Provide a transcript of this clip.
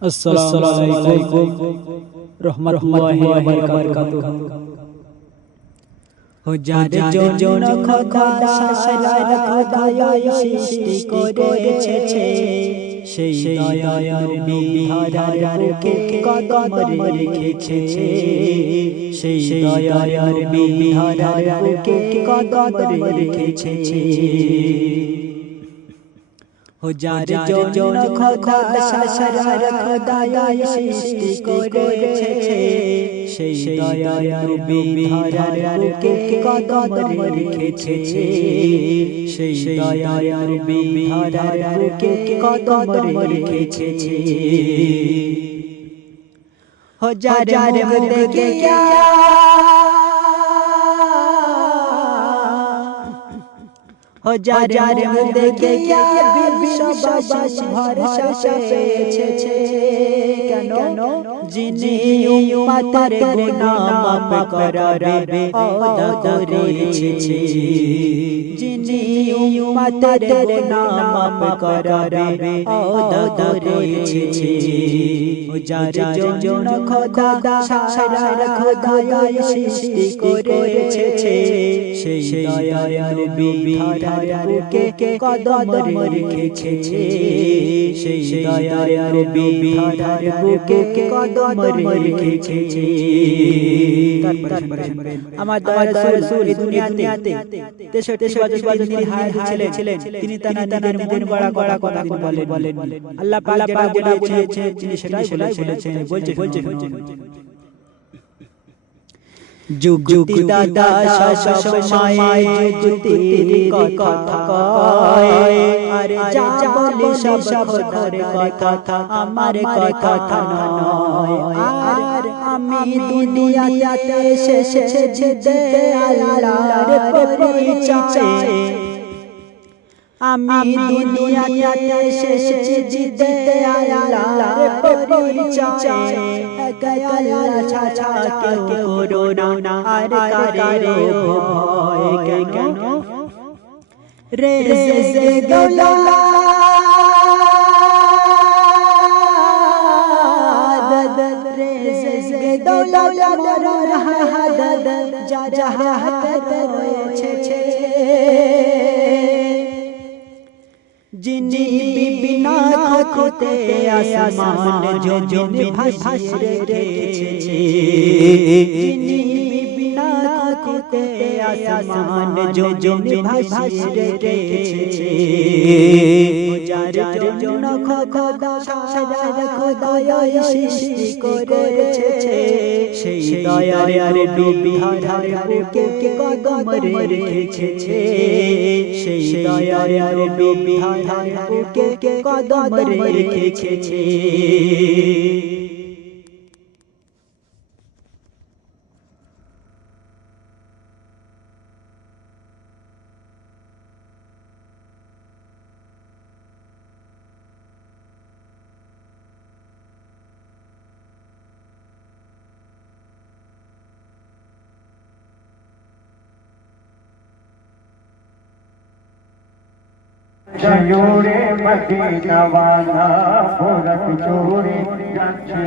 अस्सलामु अलैकुम रहमतुल्लाहि व बरकातुहू। हो যারে জন্য খোদা সারা খোদা সৃষ্টি করেছে, সেই দয়ার নবী ধরার বুকে কদম রেখেছে, সেই দয়ার নবী ধরার বুকে কদম রেখেছে। हो যারে জন্য খোদা সারা খোদা সৃষ্টি করেছে, সেই দয়ার নবী ধরার বুকে কদম রেখেছে, সেই দয়ার নবী ধরার বুকে কদম রেখেছে। हो যারে দেখে हो যারে দেখে বিশ্ববাসী ভরসা পেয়েছে, কেন যিনি উম্মতের গুনাহ মাফ করাবে ওয়াদা করেছে, যিনি উম্মতের গুনাহ মাফ করাবে ওয়াদা করেছে। ও যারে জন্য খোদা সারা খোদা সৃষ্টি করেছে, সেই দয়ার নবী ধরার বুকে কদম রেখেছে, সেই দয়ার নবী ধরার বুকে কদম রেখেছে। আমার দয়ার রাসূল এই দুনিয়াতে 63 বছর তিনি হায়াত ছিলেন, তিনি তার নিজের বড় কথা বলেন। আল্লাহ পাক যেটা বলেছে তিনি সেটাই বলেছেন। বলছে যুক্তি দাদা সময় যুক্তির কথা কয়, আরে যা বলে সব খোদার কথা, আমার কথা নয়। আর আমি দুনিয়াতে এসেছি আল্লাহর পরিচয়, আমি দুনিয়াতে এসেছি জিতে আল্লাহর পরিচয়। আল্লাহ ছাড়া কেউ করো না আর কারো ভয়, কেন রেজে দৌলত মরণ হাদদ যারা হাতে রয়েছে, যিনি বিনা খোতে আসমান জমিন ভাসিয়ে রেখেছে, যিনি বিনা খোতে আসমান জমিন ভাসিয়ে রেখেছে। যার জন্য খোদা সারা খোদা সৃষ্টি করেছে, সেই দয়ার নবী ধরার বুকে কদম রেখেছে, সেই দয়ার নবী ধরার বুকে কদম রেখেছে। জোরে মদিনা ওয়ালা ভরত জোরে যাচ্ছে।